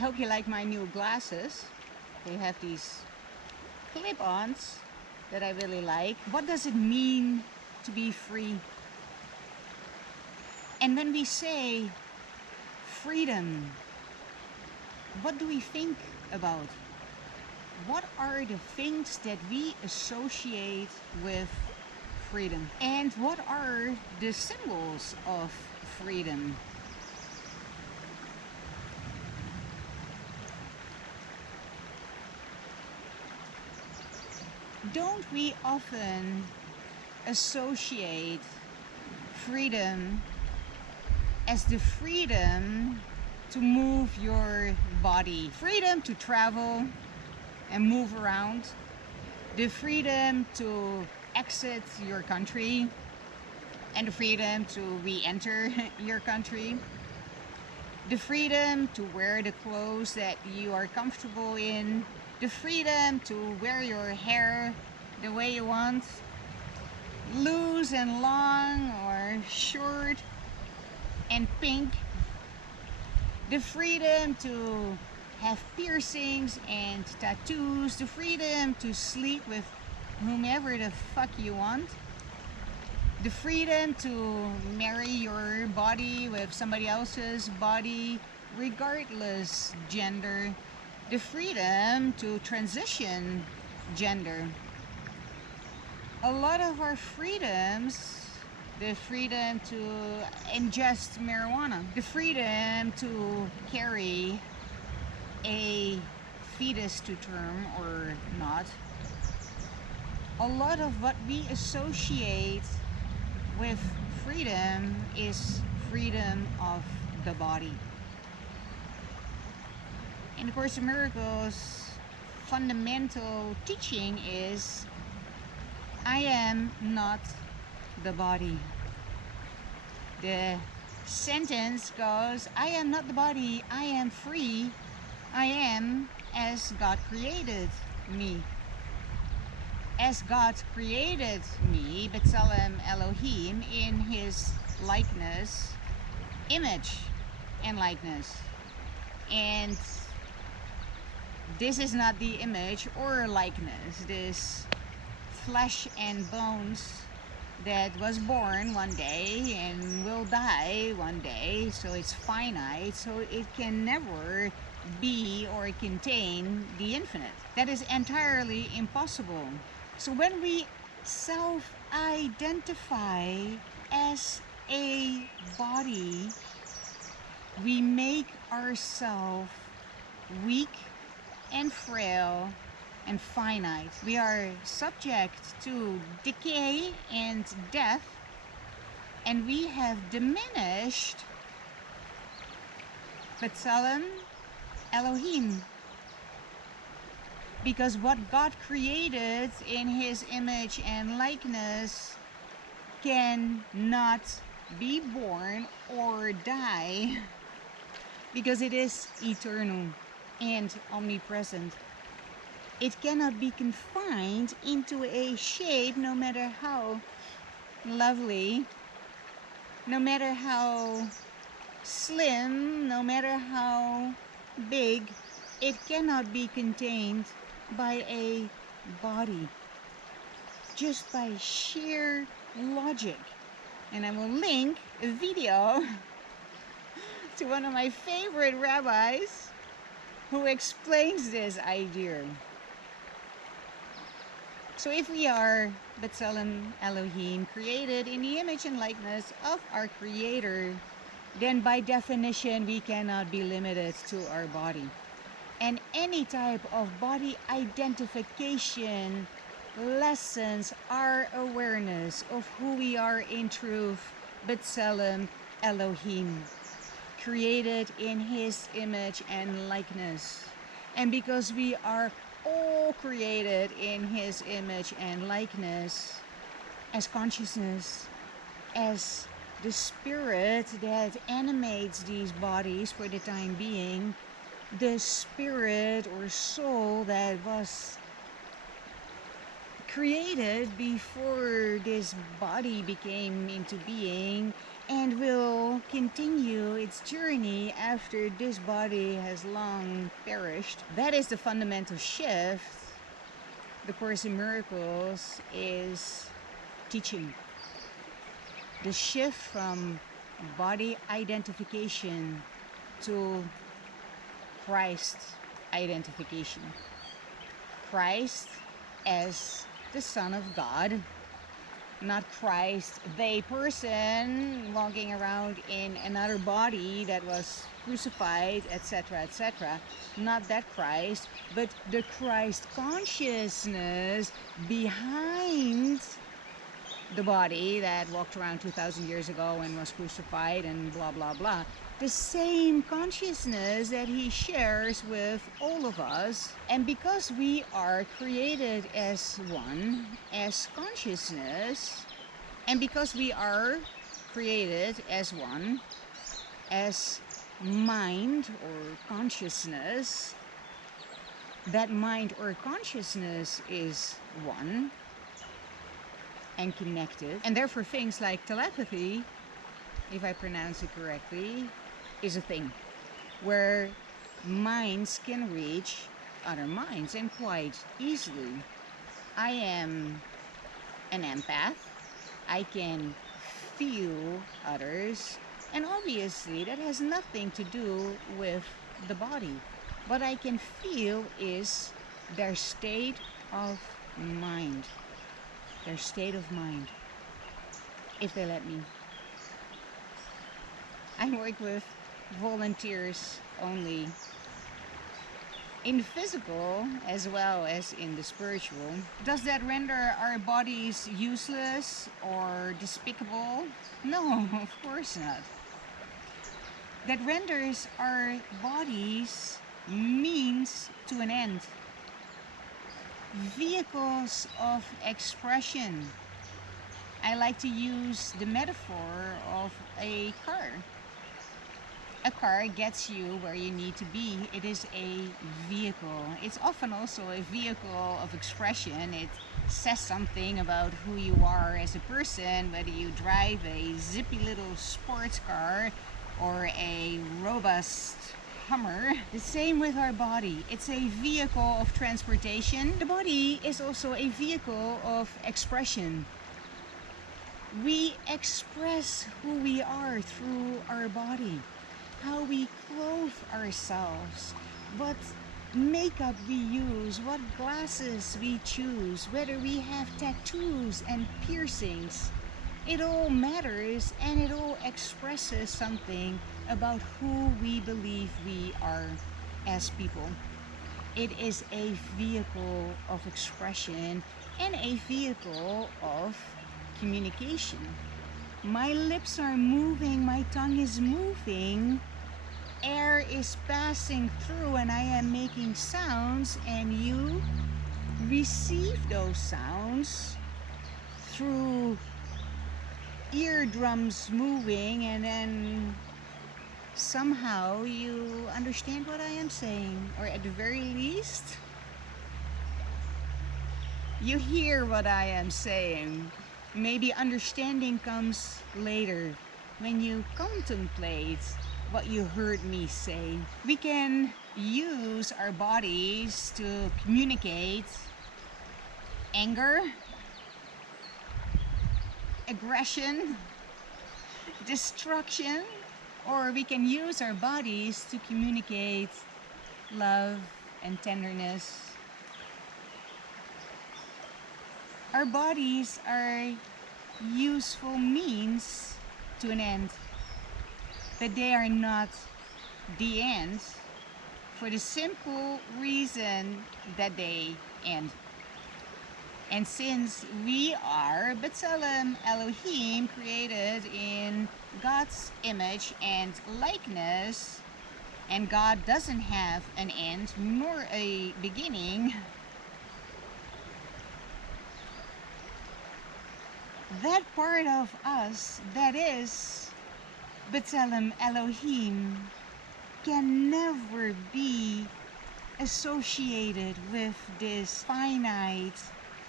hope you like my new glasses. They have these clip-ons that I really like. What does it mean to be free? And when we say freedom, what do we think about? What are the things that we associate with freedom? And what are the symbols of freedom? Don't we often associate freedom as the freedom to move your body, freedom to travel and move around, the freedom to exit your country, and the freedom to re-enter your country, the freedom to wear the clothes that you are comfortable in, the freedom to wear your hair the way you want, loose and long or short and pink, the freedom to have piercings and tattoos, the freedom to sleep with whomever the fuck you want, the freedom to marry your body with somebody else's body regardless gender, the freedom to transition gender. A lot of our freedoms, the freedom to ingest marijuana, the freedom to carry a fetus to term or not. A lot of what we associate with freedom is freedom of the body. In the Course in Miracles, fundamental teaching is I am not the body. The sentence goes, I am not the body, I am free, I am as God created me. As God created me, B'Tselem Elohim, in his likeness, image and likeness. And this is not the image or likeness, this flesh and bones that was born one day and will die one day, so it's finite, so it can never be or contain the infinite. That is entirely impossible. So when we self-identify as a body, we make ourselves weak and frail and finite. We are subject to decay and death, and we have diminished B'Tselem Elohim, because what God created in his image and likeness cannot be born or die, because it is eternal and omnipresent. It cannot be confined into a shape, no matter how lovely, no matter how slim, no matter how big. It cannot be contained by a body, just by sheer logic. And I will link a video to one of my favorite rabbis who explains this idea. So if we are B'Tselem Elohim, created in the image and likeness of our Creator, then by definition we cannot be limited to our body. And any type of body identification lessens our awareness of who we are in truth, B'Tselem Elohim, created in his image and likeness. And because we are all created in his image and likeness, as consciousness, as the spirit that animates these bodies for the time being, the spirit or soul that was created before this body became into being, and will continue its journey after this body has long perished. That is the fundamental shift the Course in Miracles is teaching. The shift from body identification to Christ identification. Christ as the Son of God, not Christ, the person walking around in another body that was crucified, etc., etc. Not that Christ, but the Christ consciousness behind the body that walked around 2,000 years ago and was crucified and blah, blah, blah. The same consciousness that he shares with all of us. And because we are created as one, as consciousness, and because we are created as one, as mind or consciousness, that mind or consciousness is one and connected. And therefore things like telepathy, if I pronounce it correctly, is a thing where minds can reach other minds, and quite easily. I am an empath. I can feel others, and obviously that has nothing to do with the body. What I can feel is their state of mind. Their state of mind, if they let me. I work with volunteers only, in the physical as well as in the spiritual. Does that render our bodies useless or despicable? No, of course not. That renders our bodies means to an end. Vehicles of expression. I like to use the metaphor of a car. A car gets you where you need to be. It is a vehicle. It's often also a vehicle of expression. It says something about who you are as a person, whether you drive a zippy little sports car or a robust Hummer. The same with our body. It's a vehicle of transportation. The body is also a vehicle of expression. We express who we are through our body. How we clothe ourselves, what makeup we use, what glasses we choose, whether we have tattoos and piercings. It all matters, and it all expresses something about who we believe we are as people. It is a vehicle of expression and a vehicle of communication. My lips are moving, my tongue is moving, air is passing through, and I am making sounds, and you receive those sounds through eardrums moving, and then somehow you understand what I am saying, or at the very least you hear what I am saying. Maybe understanding comes later, when you contemplate what you heard me say. We can use our bodies to communicate anger, aggression, destruction, or we can use our bodies to communicate love and tenderness. Our bodies are useful means to an end, but they are not the end, for the simple reason that they end. And since we are B'Tselem Elohim, created in God's image and likeness, and God doesn't have an end nor a beginning, that part of us that is B'Tselem Elohim can never be associated with this finite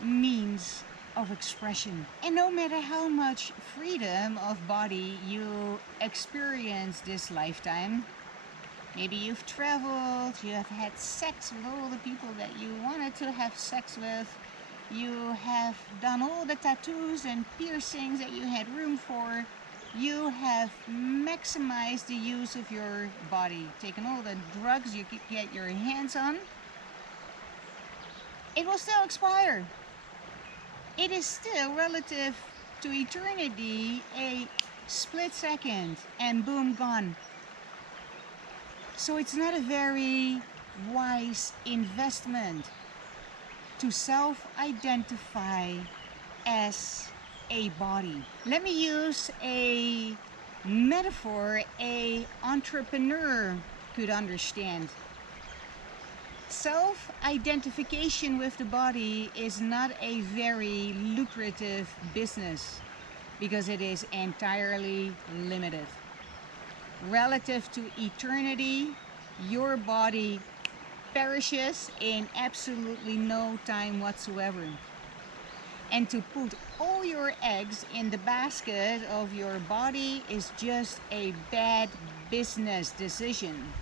means of expression. And no matter how much freedom of body you experience this lifetime, maybe you've traveled, you have had sex with all the people that you wanted to have sex with, you have done all the tattoos and piercings that you had room for, you have maximized the use of your body, taken all the drugs you could get your hands on, it will still expire. It is still relative to eternity a split second and boom, gone. So it's not a very wise investment to self-identify as a body. Let me use a metaphor an entrepreneur could understand. Self-identification with the body is not a very lucrative business because it is entirely limited. Relative to eternity, your body perishes in absolutely no time whatsoever. And to put all your eggs in the basket of your body is just a bad business decision.